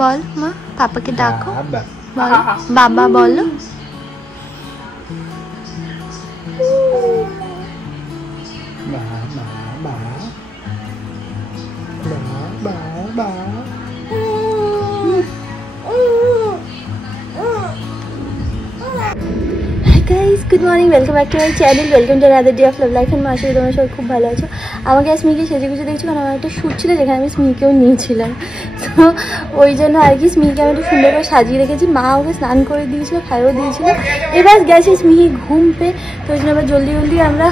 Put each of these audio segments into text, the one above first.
বল মা, পাপাকে ডাকো, বল বাবা বলো। Good morning, welcome back to my channel, welcome to another day of love life. And মাসে তোমার সবাই খুব ভালো আছো। আমাকে স্মিকে সেজে গুজে দেখছো, কারণ আমার একটা শ্যুট ছিল যেখানে আমি স্মিকেও নিয়েছিলাম, তো ওই জন্য আর কি স্মিকে আমি একটু সুন্দর করে সাজিয়ে রেখেছি। মা ওকে স্নান করে দিয়েছিল, খাইয়েও দিয়েছিল। এবার গেছে স্মিহি ঘুম পেয়ে, তো ওই জন্য আবার জলদি জলদি আমরা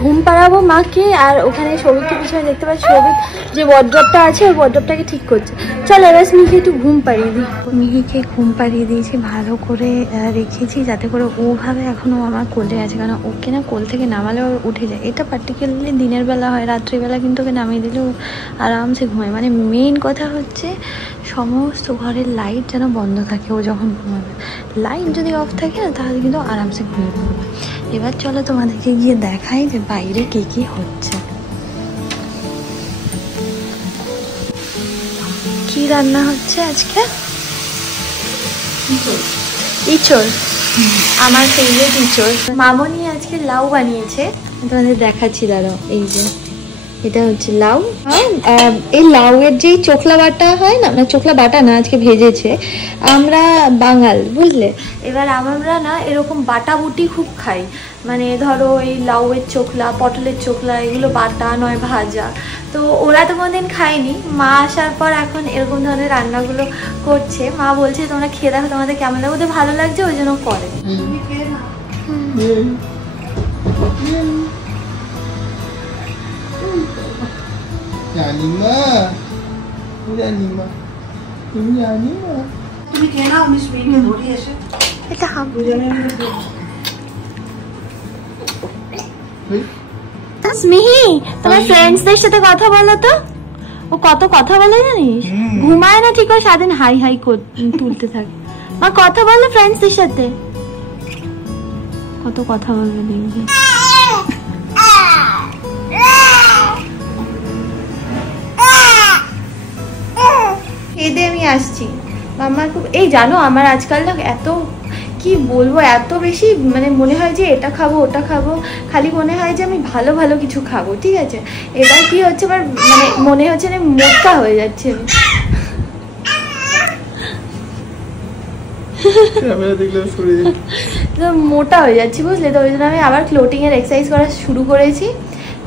ঘুম পাড়াবো মাকে। আর ওখানে সৌভিককে পিছনে দেখতে পাচ্ছি, সৌভিক যে ওয়ার্ড্রপটা আছে ওই ওয়ার্ড্রপটাকে ঠিক করছে। চল এবার মিহিকে একটু ঘুম পাড়িয়ে দিই। মিহিকে ঘুম পাড়িয়ে দিয়েছি, ভালো করে রেখেছি যাতে করে ওভাবে এখনও আমার কোলে আছে, কারণ ওকে না কোল থেকে নামালে ওর উঠে যায়। এটা পার্টিকুলারলি দিনের বেলা হয়, রাত্রিবেলা কিন্তু ওকে নামিয়ে দিলেও আরামসে ঘুমায়। মানে মেইন কথা হচ্ছে সমস্ত ঘরের লাইট যেন বন্ধ থাকে ও যখন ঘুমাবে। লাইট যদি অফ থাকে না তাহলে কিন্তু আরামসে ঘুমিয়ে পড়বে। এবার চলো তোমাদেরকে গিয়ে দেখাই যে বাইরে কি কি হচ্ছে। কি রান্না হচ্ছে আজকে? ইঁচড়, আমার ফেভারিট ইঁচড়। মামনি আজকে লাউ বানিয়েছে, তোমাদের দেখাচ্ছি দাঁড়াও। এই যে এটা হচ্ছে লাউ। এই লাউয়ের যেই চোখলা বাটা হয় না, মানে চোখলা বাটা না, আজকে ভেজেছে। আমরা বাঙাল বুঝলে, এবার আমরা না এরকম বাটা বুটি খুব খাই। মানে ধরো এই লাউয়ের চোখলা, পটলের চোখলা, এগুলো বাটা নয় ভাজা। তো ওরা তো কোনোদিন খায়নি, মা আসার পর এখন এরকম ধরনের রান্নাগুলো করছে। মা বলছে তোমরা খেয়ে দেখো তোমাদের কেমন লাগে, ওদের ভালো লাগছে ওই জন্য করে। মিহি, তোমার ফ্রেন্ডসদের সাথে কথা বলো তো। ও কত কথা বলে জানিস, ঘুমায় না ঠিক, ওই সারাদিন হাই হাই তুলতে থাকে। মা কথা বলো ফ্রেন্ডসদের সাথে, কত কথা বলবে দেখবি। এদের আমি আসছি আমার খুব, এই জানো আমার আজকাল না এত কি বলবো, এত বেশি মানে মনে হয় যে এটা খাবো ওটা খাবো, খালি মনে হয় যে আমি ভালো ভালো কিছু খাবো, ঠিক আছে। এবার কি হচ্ছে, আমার মানে মনে হচ্ছে না মোটা হয়ে যাচ্ছে মোটা হয়ে যাচ্ছি বুঝলে। তো ওই জন্য আমি আবার ফ্লোটিং এর এক্সারসাইজ করা শুরু করেছি।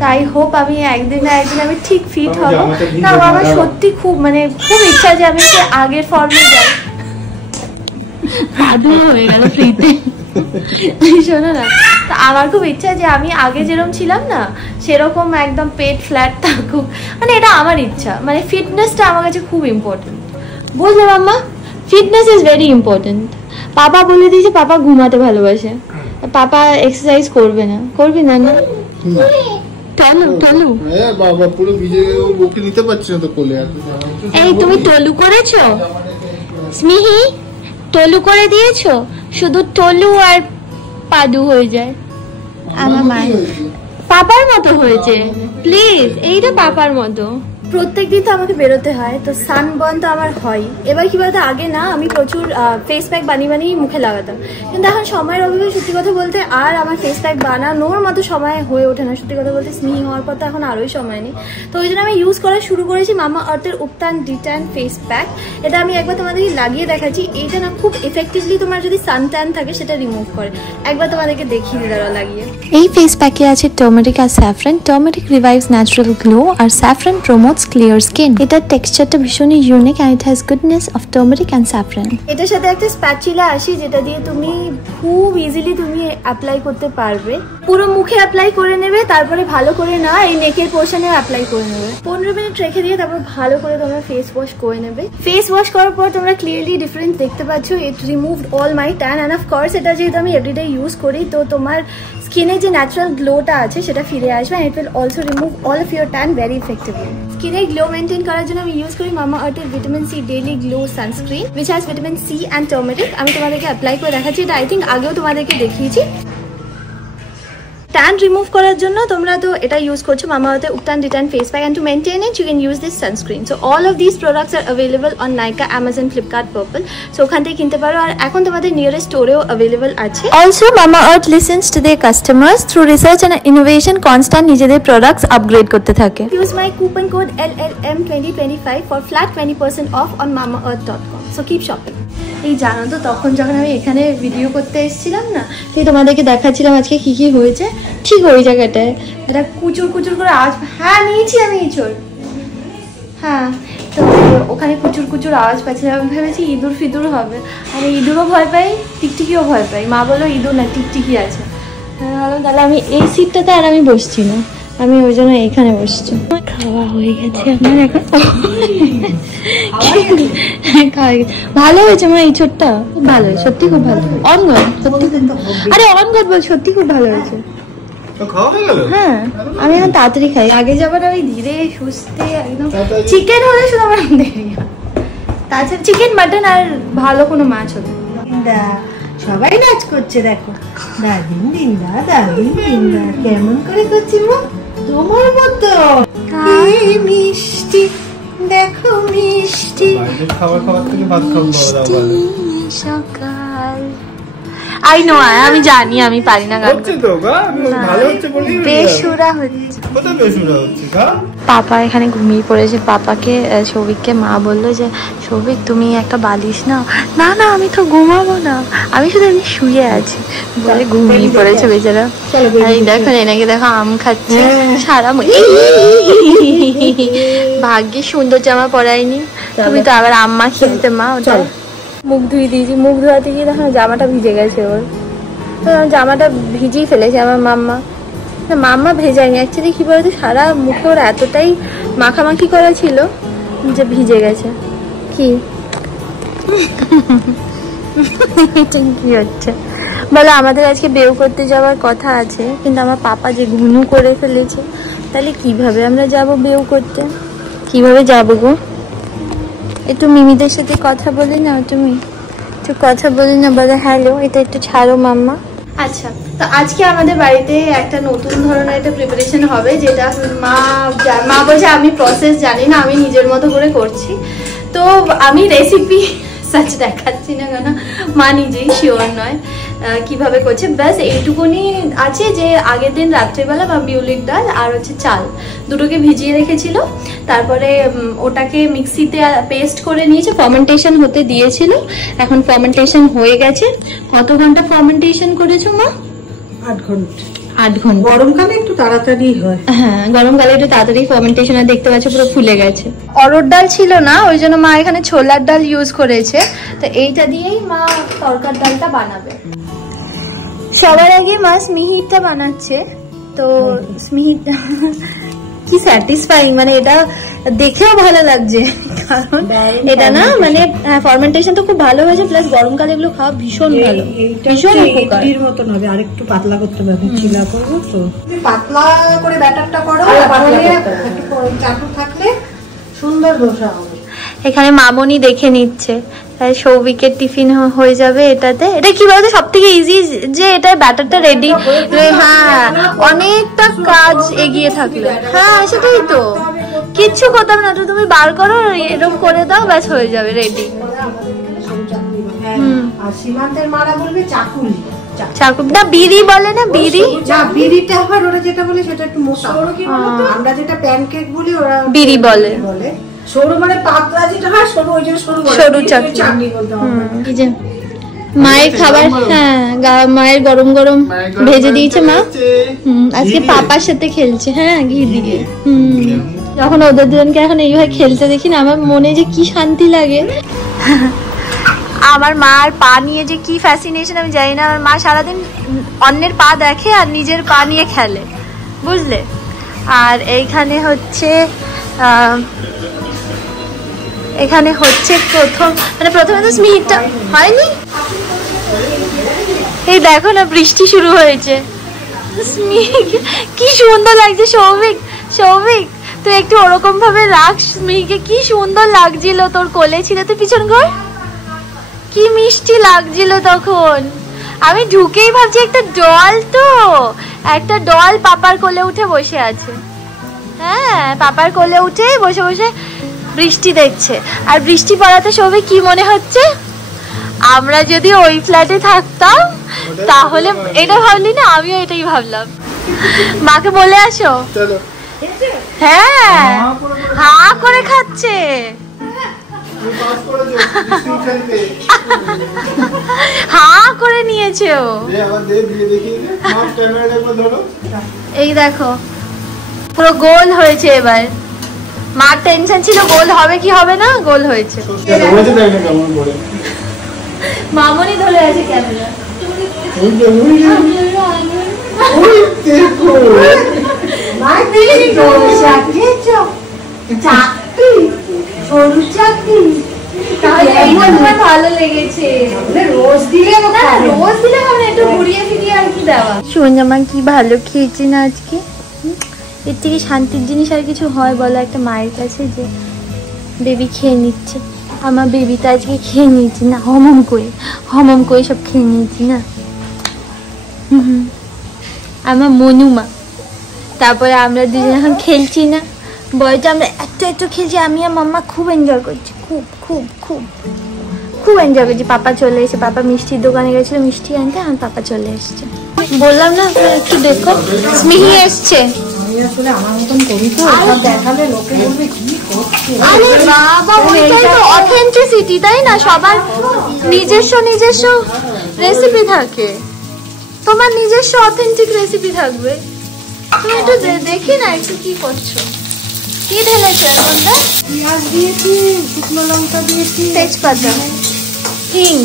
তাই হোপ আমি একদিন না একদিন আমি ঠিক ফিট হবো। না আমার সত্যি খুব মানে খুব ইচ্ছা যে আমি আগের ফর্মে যাই। হয়ে গেল ফ্রিতে। শোনো না, তো আমার খুব ইচ্ছা যে আমি আগে যেরকম ছিলাম না সেরকম একদম পেট ফ্ল্যাট থাকুক, মানে এটা আমার ইচ্ছা। মানে ফিটনেসটা আমার কাছে খুব ইম্পর্টেন্ট বুঝলে মাম্মা, ফিটনেস ইজ ভেরি ইম্পর্টেন্ট। পাপা বলে দিয়েছে পাপা ঘুমাতে ভালোবাসে, পাপা এক্সারসাইজ করবে না। করবি না? না টলু টলু, বাবা পুরো ভিজে ওকে নিতে পারছি না তো কোলে। এই তুমি টলু করেছো স্মিহি, টলু করে দিয়েছো, শুধু টলু আর পাদু হয়ে যায়। আমার মায়ের পাপার মতো হয়েছে, প্লিজ এইটা পাপার মতো। প্রত্যেকদিন তো আমাকে বেরোতে হয়, তো সানবার্ন তো আমার হয়। এবার কি বলতো, আগে না আমি প্রচুর ফেস প্যাক বানিয়ে বানিয়ে মুখে লাগাতাম, কিন্তু এখন সময়ের অভাবে সত্যি কথা বলতে আর আমার ফেস প্যাক বানানোর মতো সময় হয়ে ওঠে না। সত্যি কথা বলতে স্মিহি হওয়ার পর তো এখন আরোই সময় নেই। তো ওই জন্য আমি ইউজ করা শুরু করেছি মামা আর্থের উপটান ডিট্যান ফেস প্যাক। এটা আমি একবার তোমাদেরকে লাগিয়ে দেখাচ্ছি। এটা না খুব এফেক্টিভলি তোমার যদি সান ট্যান থাকে সেটা রিমুভ করে। একবার তোমাদেরকে দেখিয়ে দাঁড়াও লাগিয়ে। এই ফেস প্যাকে আছে টার্মারিক আর saffron. Turmeric revives natural glow আর স্যাফরন প্রমোটস ক্লিয়ার স্কিন। এটার টেক্সচারটা ভীষণই unique and it has goodness of turmeric and saffron. এটার সাথে একটা স্প্যাচুলা আসে যেটা দিয়ে তুমি খুব ইজিলি তুমি অ্যাপ্লাই করতে পারবে। পুরো মুখে অ্যাপ্লাই করে নেবে, তারপরে ভালো করে না এই নেকের পোর্শনে অ্যাপ্লাই করে নেবে। 15 মিনিট রেখে দিয়ে তারপর ভালো করে তোমরা ফেস ওয়াশ করে নেবে। ফেস ওয়াশ করার পর তোমরা ক্লিয়ারলি ডিফারেন্স দেখতে পাচ্ছ। It removed all my tan and of course এটা যেহেতু আমি এভরিডে ইউজ করি, তো তোমার স্কিনে যে ন্যাচারাল গ্লোটা আছে সেটা ফিরে আসবে। And it will also remove all of your tan very effectively. স্কিনে গ্লো মেনটেন করার জন্য আমি ইউজ করি মামা আর্থের vitamin C daily glow sunscreen which has vitamin C and turmeric. আমি তোমাদেরকে অ্যাপ্লাই করে দেখাচ্ছি, এটা আই থিঙ্ক আগেও তোমাদেরকে দেখিয়েছি। ট্যান রিমুভ করার জন্য তোমরা তো এটা ইউজ করছো মামাআর্থের ubtan detan face pack, and to maintain it you can use this sunscreen. So all of this products আর available on Nykaa, Amazon, Flipkart, Purplle. So ওখান থেকে কিনতে পারো, আর এখন তোমাদের নিয়ারেস্ট স্টোরেও অ্যাভেলেবল আছে। Also Mamaearth listens to their customers through research and innovation, constant নিজেদের প্রোডাক্টস আপগ্রেড করতে থাকে। Use my coupon code LLM2025 for flat 20% off on mamaearth.com. So keep shopping. এই জানো তো তখন যখন আমি এখানে ভিডিও করতে এসেছিলাম না, সেই তোমাদেরকে দেখাচ্ছিলাম আজকে কি কি হয়েছে ঠিক ওই জায়গাটায়, যেটা কুচুর কুচুর করে আওয়াজ। হ্যাঁ নিয়েছি আমি ইঁচড়, হ্যাঁ। তো ওখানে কুচুর কুচুর আওয়াজ পাচ্ছিলাম, আমি ভেবেছি ইঁদুর ফিদুর হবে, আর ইঁদুরও ভয় পাই, টিকটিকিও ভয় পাই। মা বললো ইঁদুর না টিকটিকি আছে। তাহলে আমি এই সিটটাতে আর আমি বসছি না, আমি ওই জন্য এখানে বসছি। খাওয়া হয়ে গেছে আমার এখন, ভালো হয়েছে আমার এই ছোটটা, খুব ভালো হয়েছে সত্যি, খুব ভালো। অন গড সত্যি, আরে অন গড বল, সত্যি খুব ভালো হয়েছে। হ্যাঁ আমি এখন তাড়াতাড়ি খাই, আগে যাবার ওই ধীরে সুস্থে একদম। চিকেন হলে শুধু আমার দেরি, তাছাড়া চিকেন মাটন আর ভালো কোনো মাছ হতো। সবাই নাচ করছে দেখো, দাদিন দিন দাদা দিন দিন দা কেমন করে করছি মা তোমার মতো। মিষ্টি দেখো মিষ্টি খাবার খাবার থেকে ভাত খাবো সকাল। আই নো, আমি জানি আমি পারি না গান, হচ্ছে তো গান ভালো হচ্ছে বলি বেসুরা হচ্ছে। কত বেসুরা হচ্ছে গান। পাপা এখানে ঘুমিয়ে পড়েছে, পাপাকে সৌভিককে মা বললো যে সৌভিক তুমি একটা বালিশ নাও। না না আমি তো ঘুমাবো না, আমি শুধু এমনি শুয়ে আছি বলে ঘুমিয়ে পড়েছে বেচারা। এই দেখো এনাকে দেখো আম খাচ্ছে সারা। ভাগ্যে সুন্দর জামা পরায়নি, তুমি তো আবার আম্মা খেলতে মা। ওটা মুখ ধুয়ে দিয়েছি, মুখ ধোয়াতে গিয়ে দেখো জামাটা ভিজে গেছে ওর, জামাটা ভিজিয়ে ফেলেছে আমার মাম্মা। না মাম্মা ভেজায়নি, অ্যাকচুয়ালি কী বলতো সারা মুখে ওর এতটাই মাখামাখি করা ছিল যে ভিজে গেছে। কি কি হচ্ছে বলো, আমাদের আজকে বেউ করতে যাওয়ার কথা আছে, কিন্তু আমার পাপা যে ঘুনু করে ফেলেছে, তাহলে কিভাবে আমরা যাব বেউ করতে, কিভাবে যাবো গো? একটু মিমিদের সাথে কথা বলি না, তুমি একটু কথা বলি না, বলে হ্যালো, এটা একটু ছাড়ো মাম্মা। আচ্ছা, তো আজকে আমাদের বাড়িতে একটা নতুন ধরনের একটা প্রিপারেশন হবে, যেটা মা বলছে আমি প্রসেস জানি না, আমি নিজের মতো করে করছি। তো আমি রেসিপি সাচ দেখাচ্ছি না, কেন মা নিজেই শিওর নয় কিভাবে করছে। ব্যাস এইটুকুনি আছে যে আগের দিন রাত্রেবেলা বা বিউলির ডাল আর হচ্ছে চাল দুটোকে ভিজিয়ে রেখেছিল, তারপরে ওটাকে মিক্সিতে পেস্ট করে নিয়েছে, ফার্মেন্টেশন হতে দিয়েছিল, এখন ফার্মেন্টেশন হয়ে গেছে। কত ঘন্টা ফার্মেন্টেশন করেছো মা? 8 ঘন্টা। 8 ঘন্টা। গরমকালে একটু তাড়াতাড়ি হয়। হ্যাঁ গরমকালে একটু তাড়াতাড়ি ফার্মেন্টেশন, আর দেখতে পাচ্ছ পুরো ফুলে গেছে। অরহর ডাল ছিল না, ওই জন্য মা এখানে ছোলার ডাল ইউজ করেছে। তো এইটা দিয়েই মা তরকার ডালটা বানাবে। সবার আগে মা স্মিহিতটা বানাচ্ছে, তো স্মিহিত কি স্যাটিসফাইং, মানে এটা দেখেও ভালো লাগছে, কারণ এটা না মানে ফার্মেন্টেশন তো খুব ভালো হয়েছে, প্লাস গরমকালে এগুলো খাওয়া ভীষণ ভালো, ভীষণ উপকার। এর মতন হবে, আরেকটু পাতলা করতে হবে, চিলা করব তো পাতলা করে ব্যাটারটা করো, চাটু থাকলে সুন্দর ধোসা হবে। এখানে মামনি দেখে নিচ্ছে, সৌভিকের টিফিন হয়ে যাবে এটাতে। এটা কি বলতো সব থেকে ইজি, যে এটা ব্যাটারটা রেডি, হ্যাঁ অনেকটা কাজ এগিয়ে থাকলো। হ্যাঁ সেটাই তো, কিচ্ছু করতাম না, তুমি বার করো এরকম করে দাও, ব্যাস হয়ে যাবে রেডি। আর সীমান্তের মারা বলবে চাকুলি, চাকুলি না বিড়ি বলে না, বিড়ি না বিড়িটা আবার ওরা যেটা বলে সেটা একটু মোটা, আমরা যেটা প্যানকেক বলি ওরা বিড়ি বলে। সরু মানে পাতলা যেটা হয় সরু, ওই যে সরু চাটনি বলতে হবে। এই যে মায়ের খাবার, হ্যাঁ মায়ের গরম গরম ভেজে দিয়েছে মা। আজকে পাপার সাথে খেলছে, হ্যাঁ ঘি দিয়ে। যখন ওদের দুজনকে এখন এইভাবে খেলতে দেখি না, আমার মনে যে কি শান্তি লাগে। আমার মার পা নিয়ে যে কি ফ্যাসিনেশন আমি জানি না, আমার মা সারাদিন অন্যের পা দেখে আর নিজের পা নিয়ে খেলে, বুঝলে। আর এইখানে হচ্ছে প্রথমে তো স্মিহিতটা হয়নি। এই দেখো না বৃষ্টি শুরু হয়েছে, কি সুন্দর লাগছে। সৌভিক তুই একটু ওরকম ভাবে রাখ, স্মিহিকে কি সুন্দর লাগছিল, তোর কোলে ছিল, তুই পিছন ঘর, কি মিষ্টি লাগছিল তখন। আমি ঢুকেই ভাবছি একটা ডল তো, একটা ডল পাপার কোলে উঠে বসে আছে। হ্যাঁ, পাপার কোলে উঠে বসে বসে বৃষ্টি দেখছে। আর বৃষ্টি পড়াতে সবে কি মনে হচ্ছে, আমরা যদি ওই ফ্ল্যাটে থাকতাম তাহলে। এটা ভাবলি না? আমিও এটাই ভাবলাম। মাকে বলে আসো। হ্যাঁ, হা করে খাচ্ছে। হা করে নিয়েছে ও। এই দেখো পুরো গোল হয়েছে এবার। মার টেনশন ছিল গোল হবে কি হবে না, গোল হয়েছে। মামনি ধরে আছে ক্যামেরা। ভালো লেগেছে। রোজ দিলে একটু ঘুরিয়ে ফিরিয়ে আর কি দেওয়া। সুমনজামা কি ভালো খেয়েছে না আজকে। এর থেকে শান্তির জিনিস আর কিছু হয় বলো একটা মায়ের কাছে, যে বেবি খেয়ে নিচ্ছে। আমার বেবি তো আজকে খেয়ে নিয়েছি না, হমম করে সব খেয়ে নিয়েছি না। আমার মনুমা। তারপরে আমরা দুজন এখন খেলছি না, বয়টা আমরা একটু খেলছি। আমি আর মাম্মা খুব এনজয় করছি, খুব এনজয় করছি। পাপা চলে এসে, পাপা মিষ্টির দোকানে গেছিল মিষ্টি আনতে, আর পাপা চলে এসছে। বললাম না একটু দেখো, স্মিহি এসছে। আমার মতন করি তো, দেখালে লোকে বলবে কি করছে। আরে বাবা, ওইটাই তো অথেন্টিসিটি, তাই না? সবার নিজস্ব রেসিপি থাকে, তোমার নিজস্ব অথেন্টিক রেসিপি থাকবে। তুমি একটু দেখি না একটু কি করছো, কি ঢেলেছো এর মধ্যে? পেঁয়াজ দিয়েছি, শুকনো লঙ্কা দিয়েছি, তেজপাতা, হিং।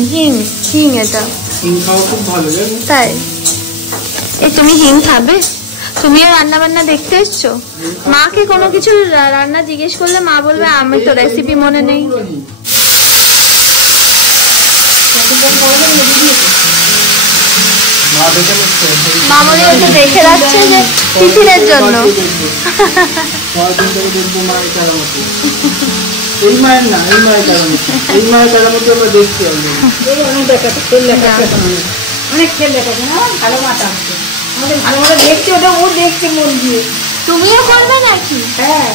এটা হিং খাওয়া খুব ভালো লাগে, তাই? এই তুমি হিং খাবে? তুমিও রান্না বান্না দেখতে এসছো? মাকে কোনো কিছু রান্না জিজ্ঞেস করলে মা বলবে আমি তো রেসিপি মনে নেই। মামনি ওকে দেখে রাখছে যে টিফিনের জন্য। এই মায়ের না, এই মায়ের কারণে, এই মায়ের কারণে তো আমরা দেখছি। অনেক খেল দেখাচ্ছে না, ভালো মাথা আছে আমাদের, ভালো ভালো দেখছে, ওটা ও দেখছে মন দিয়ে। তুমিও করবে নাকি? হ্যাঁ,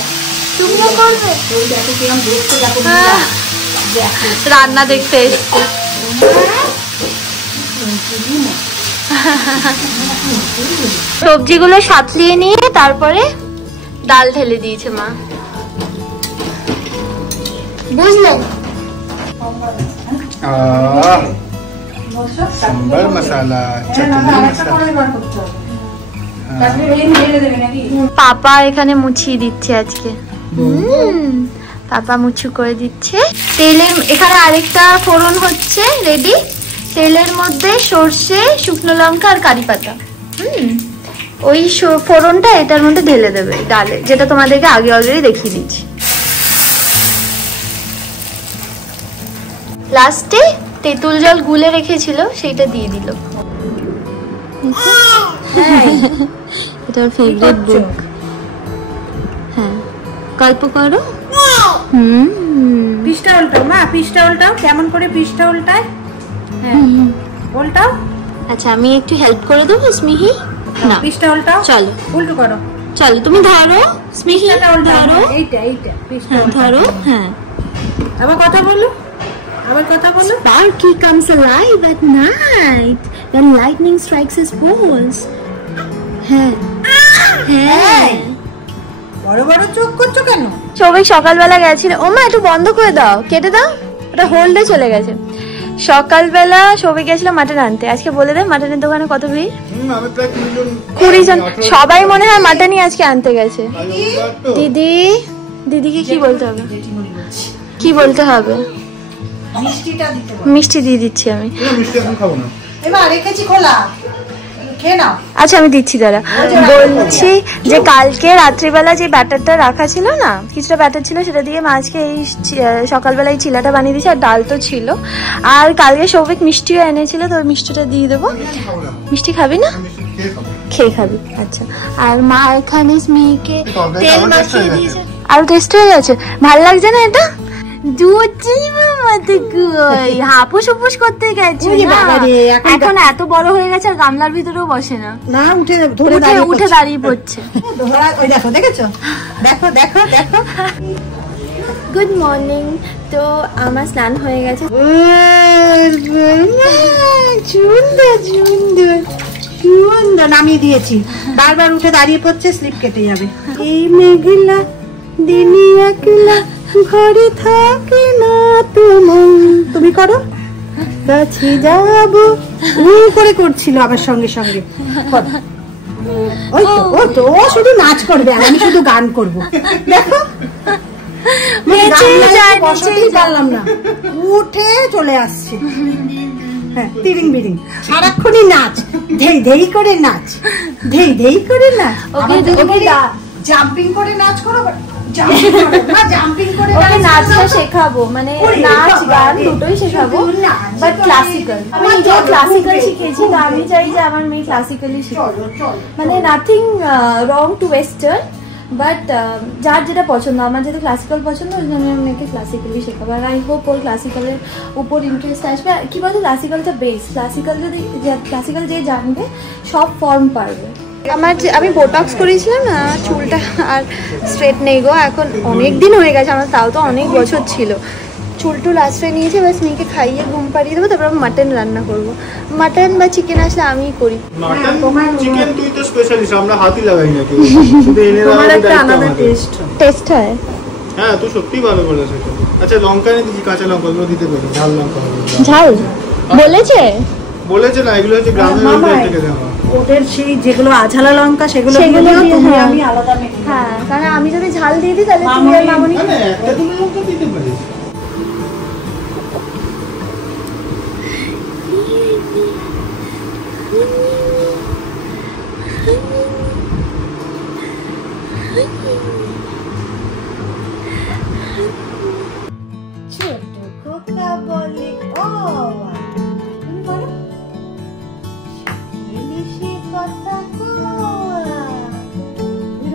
তুমিও করবে। ওই দেখো কিরম দেখছে, দেখো রান্না দেখতে এসছে। সবজিগুলো সাতলিয়ে নিয়ে তারপরে ডাল ঢেলে দিয়েছে মা, বুঝলে? सांबर मसाला, चटनी পাপা এখানে মুছিয়ে দিচ্ছে আজকে। পাপা মুছু করে দিচ্ছে। তেলের এখানে আরেকটা ফোড়ন হচ্ছে রেডি। তেলের মধ্যে সর্ষে, শুকনো লঙ্কা আর কারি পাতা। ওই ফোড়নটা এটার মধ্যে ঢেলে দেবে ডালে, যেটা তোমাদেরকে আগে অলরেডি দেখিয়ে দিচ্ছি। লাস্টে তেঁতুল জল গুলে রেখেছিল সেইটা দিয়ে দিল। এটা ওর ফেভারিট বুক। হ্যাঁ, গল্প করো। পিসটা উল্টাও মা, পিসটা উল্টাও। কেমন করে পিসটা উল্টায়? হ্যাঁ, উল্টাও। আচ্ছা, আমি একটু হেল্প করে দেবো স্মিহি? না, পিসটা উল্টাও। চলো উল্টো করো। চলো তুমি ধরো স্মিহি, ধরো। এইটা পিসটা ধরো। হ্যাঁ, আবার কথা বলো, আবার কথা বলো। Sparky comes alive at night when lightning strikes his poles. হ্যাঁ হ্যাঁ, বড় বড় চোখ করছো কেন? সবাই সকালবেলা গেছিল। ও মা, একটু বন্ধ করে দাও, কেটে দাও, ওটা হোল্ডে চলে গেছে। সকালবেলা সবাই গেছিল মাটন আনতে। আজকে বলে দে মাটনের দোকানে কত ভিড়? 20 জন। সবাই মনে হয় মাটনই আজকে আনতে গেছে। দিদিকে কি বলতে হবে? কি বলতে হবে? মিষ্টি দিয়ে দিচ্ছি আমি। রেখেছি খোলা, খেয়ে নাও। আচ্ছা, আমি দিচ্ছি দাঁড়া। বলছি যে কালকে রাত্রিবেলা যে ব্যাটারটা রাখা ছিল না, কিছুটা ব্যাটার ছিল, সেটা দিয়ে মাছকে এই সকালবেলা এই চিলাটা বানিয়ে দিয়েছি। আর ডাল তো ছিল, আর কালকে সৌভিক মিষ্টিও এনেছিল, তো ওই মিষ্টিটা দিয়ে দেবো। মিষ্টি খাবি না? খেয়ে খাবি। আচ্ছা। আর মা এখানে মেয়েকে তেল মাখিয়ে দিয়েছে। আরো টেস্ট হয়ে গেছে। ভালো লাগছে না এটা? দুধি মামা তুই হাপুস হুপুস করতে গেছো না? এখন এত বড় হয়ে গেছে আর গামলার ভিতরেও বসে না, না উঠে উঠে দাঁড়িয়ে পড়ছে। ওই দেখো, দেখেছো? দেখো দেখো দেখো। Good morning. তো আমার স্নান হয়ে গেছে। সুন্দর সুন্দর সুন্দর নামিয়ে দিয়েছি। বারবার উঠে দাঁড়িয়ে পড়ছে, স্লিপ কেটে যাবে। এই মেঘলা দিনই একলা ঘরে থাকে না তোমার। তুমি করো, কাছে যাবো করে করছিল আমার সঙ্গে সঙ্গে। ওই তো, ও তো ও শুধু নাচ করবে আর আমি শুধু গান করবো। দেখো বসাতেই পারলাম না, উঠে চলে আসছে। হ্যাঁ, তিরিং বিরিং সারাক্ষণই নাচ, ধেই ধেই করে নাচ, ধেই ধেই করে নাচ। জাম্পিং করে নাচ করো, জাম্পিং করে নাচটা শেখাবো, মানে নাচ গান দুটোই শেখাবো, বাট ক্লাসিক্যাল। আমি নিজেও ক্লাসিক্যাল শিখেছি, তো আমি চাই যে আমার মেয়ে ক্লাসিক্যালি শিখবে। মানে nothing wrong two western, but যার যেটা পছন্দ। আমার যেটা ক্লাসিক্যাল পছন্দ, ওই জন্য আমি মেয়েকে ক্লাসিক্যালি শেখাবো। আর আই হোপ ওর ক্লাসিক্যালের উপর ইন্টারেস্ট আসবে। কি বলতো, ক্লাসিক্যালটা বেস, ক্লাসিক্যাল যে জানবে সব ফর্ম পারবে। আমি বোটক্স করেছিলাম না চুলটা, আর স্ট্রেট নেই গো, এখন অনেক দিন হয়ে গেছে আমার, তাও তো অনেক বছর ছিল। চুলটুল আশ্রয় নিয়েছি, বাস মেয়েকে খাইয়ে ঘুম পাড়িয়ে দেবো, তারপর আমি মাটন রান্না করবো। মাটন বা চিকেন আসলে আমিই করি। চিকেন তুই তো স্পেশালিস্ট, আমরা হাতই লাগাই না কেউ, শুধু এনে তোমার একটা আলাদা টেস্ট হয়। হ্যাঁ, তুই সত্যি ভালো করেছিস এটা। আচ্ছা, লঙ্কা এনে দিচ্ছি, কাঁচা লঙ্কা গুলো দিতে পারি, ঝাল লঙ্কা। ঝাল বলেছে না, এগুলো হচ্ছে গ্রামের লোকদের থেকে দেওয়া। ওদের সেই যেগুলো আঝালা লঙ্কা সেগুলো তুমি আমি আলাদা মেখে। হ্যাঁ, কারণ আমি যদি ঝাল দিয়ে দিই তাহলে তুমি আর মামনি একটা দুটো লঙ্কা দিতে পারিস। ছোট খোকা বলে ও ইলিশে কথা কোয়া,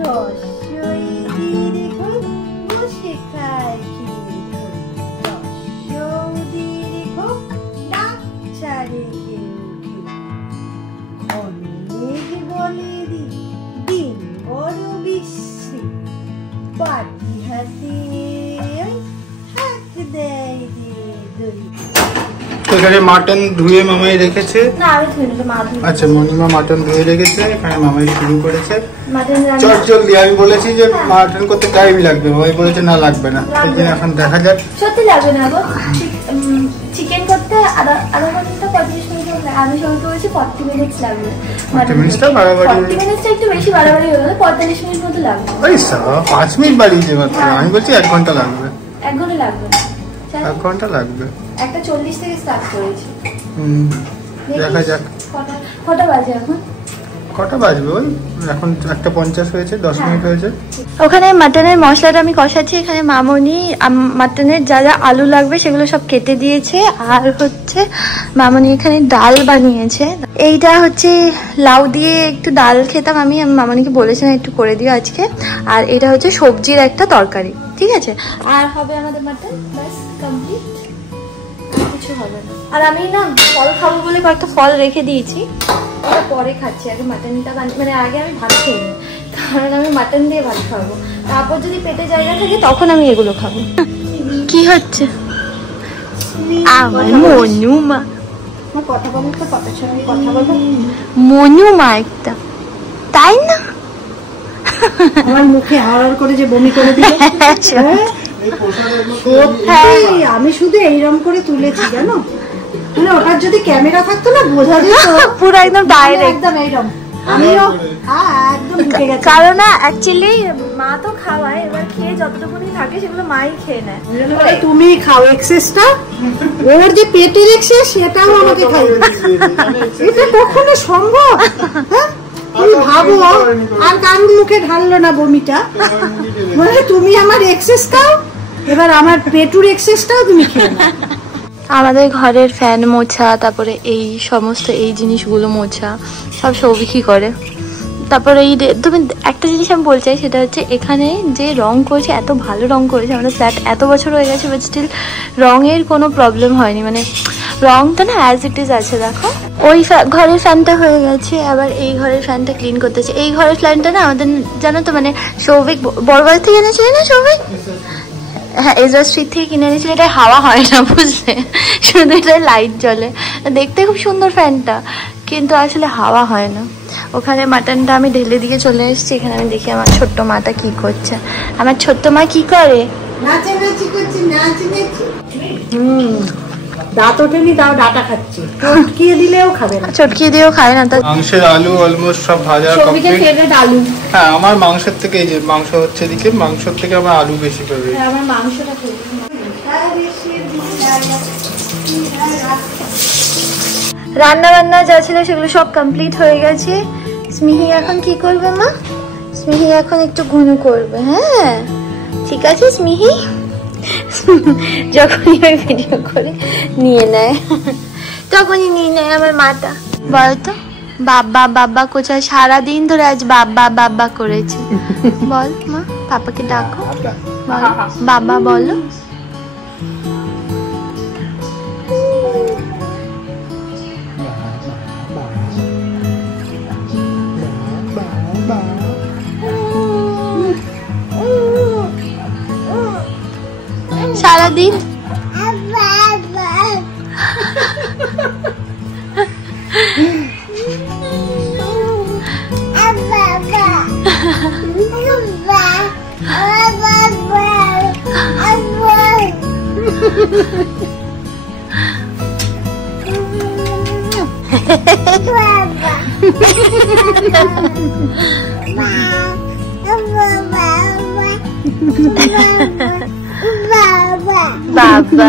রসই দীর্ঘ বসে খায় রসৌ দীর্ঘ ডাক ছাড়ে অনেক বলে দিন বড় বিশ্রী পাটি হাসি হাত দেয় দই। এখানে মাটন ধুয়ে মামাই রেখেছে। না, আমি ধুই না, মা ধুই। আচ্ছা, মনিমা মাটন ধুয়ে রেখেছে, এখানে মামাই শুরু করেছে। মাটন রান্না চট জলদি। আমি বলেছি যে মাটন করতে টাইম লাগবে, ভাই বলেছে না লাগবে না, সেই জন্য এখন দেখা যাক। সত্যি লাগবে না গো, চিকেন করতে আধা ঘন্টা 35 মিনিট লাগবে। আমি সঙ্গে বলেছি 40 মিনিট লাগবে। 40 মিনিটটা বাড়াবাড়ি, 40 মিনিটটা একটু বেশি বাড়াবাড়ি হলো, 45 মিনিট মতো লাগবে। ওই 5 মিনিট বাড়িয়েছে মাত্র। আমি বলছি 1 ঘন্টা লাগবে। 1 ঘন্টা লাগবে না, 1 ঘন্টা লাগবে। একটা 40 থেকে স্টার্ট করেছি। দেখা যাক কটা বাজে এখন। কটা বাজবে, ওই এখন 1:50 হয়েছে, 10 মিনিট হয়েছে। ওখানে মাটনের মশলাটা আমি কষাচ্ছি। এখানে মামনি মাটনের যা যা আলু লাগবে সেগুলো সব কেটে দিয়েছে। আর হচ্ছে মামনি এখানে ডাল বানিয়েছে। এইটা হচ্ছে লাউ দিয়ে একটু ডাল খেতাম আমি মামনিকে বলেছিলাম একটু করে দিও আজকে। আর এটা হচ্ছে সবজির একটা তরকারি, ঠিক আছে। আর হবে আমাদের মাটন, ব্যাস কমপ্লিট, কিছু হবে না। আর আমি না ফল খাবো বলে কয়েকটা ফল রেখে দিয়েছি, ওটা পরে খাচ্ছি। আগে মাটনটা মানে আগে আমি ভাত খেয়ে নিই, কারণ আমি মাটন দিয়ে ভাত খাবো। তারপর যদি পেটে জায়গা থাকে তখন আমি এগুলো খাবো। কি হচ্ছে আমার মনুমা, কথা বলো তো, কথার সঙ্গে কথা বলো। মনুমা একটা, তাই না? আমার মুখে হাওয়ার করে যে বমি করে দিল। আমি শুধু এইরকম করে তুলেছি জানো, মানে ওটার যদি ক্যামেরা থাকতো না বোঝা যেত পুরো একদম ডাইরেক্ট, একদম এইরকম। আমিও একদম ঢুকে গেছি, কারণ না অ্যাকচুয়ালি মা তো খাওয়ায়, এবার খেয়ে যতটুকুনি থাকে সেগুলো মাই খেয়ে নেয়। তুমি খাও এক্সেসটা, ওর যে পেটের এক্সেস সেটাও আমাকে খাইবে। এটা কখনো সম্ভব? তুমি ভাবো, আর কারুর মুখে ঢাললো না বমিটা, মানে তুমি আমার এক্সেস খাও, এবার আমার পেটুর এক্সেসটাও তুমি খেয়ে নাও। আমাদের ঘরের ফ্যান মোছা, তারপরে এই সমস্ত এই জিনিসগুলো মোছা সব সৌভিকই করে। তারপরে এই তুমি একটা জিনিস আমি বলতে চাই, সেটা হচ্ছে এখানে যে রং করেছে, এত ভালো রং করেছে। আমাদের ফ্ল্যাট এত বছর হয়ে গেছে, বাট স্টিল রঙের কোনো প্রবলেম হয়নি, মানে রংটা না অ্যাজ ইট ইজ আছে। দেখো ওই ঘরের ফ্যানটা হয়ে গেছে, আবার এই ঘরের ফ্যানটা ক্লিন করতেছে। এই ঘরের ফ্যানটা না আমাদের জানো তো, মানে সৌভিক বড়বাজার থেকে এনেছিল না সৌভিক? হ্যাঁ, এজরা স্ট্রিট থেকে কিনে এনেছিল। এটা হাওয়া হয় না বুঝলে, শুধু এটা লাইট জ্বলে। দেখতে খুব সুন্দর ফ্যানটা, কিন্তু আসলে হাওয়া হয় না। ওখানে মাটনটা আমি ঢেলে দিয়ে চলে এসেছি। এখানে আমি দেখি আমার ছোট্ট মাটা কি করছে। আমার ছোট্ট মা কি করে? নাচানাচি করছি, নাচানাচি। দাঁত ওঠেনি, তাও ডাটা খাচ্ছে। চটকিয়ে দিলেও খাবে না। চটকিয়ে দিয়েও খায় না। মাংসের আলু অলমোস্ট সব ভাজা সবিকের কমপ্লিট। ফেভারিট আলু। হ্যাঁ, আমার মাংসের থেকে, এই যে মাংস হচ্ছে এদিকে, মাংসের থেকে আমার আলু বেশি ফেভারিট। হ্যাঁ, আমার মাংসটা ফেভারিট। রান্না বান্না যা ছিল সেগুলো সব কমপ্লিট হয়ে গেছে। স্মিহি এখন কি করবে মা? স্মিহি এখন একটু ঘুনু করবে। হ্যাঁ ঠিক আছে স্মিহি। যখনই ওই ভিডিও করে নিয়ে নেয়, তখনই নিয়ে নেয় আমার মাটা। বলতো বাবা বাবা কোথায়? সারাদিন ধরে আজ বাবা বাবা করেছে। বল মা, পাপাকে ডাকো, বল বাবা বলো। সারাদিন বাবা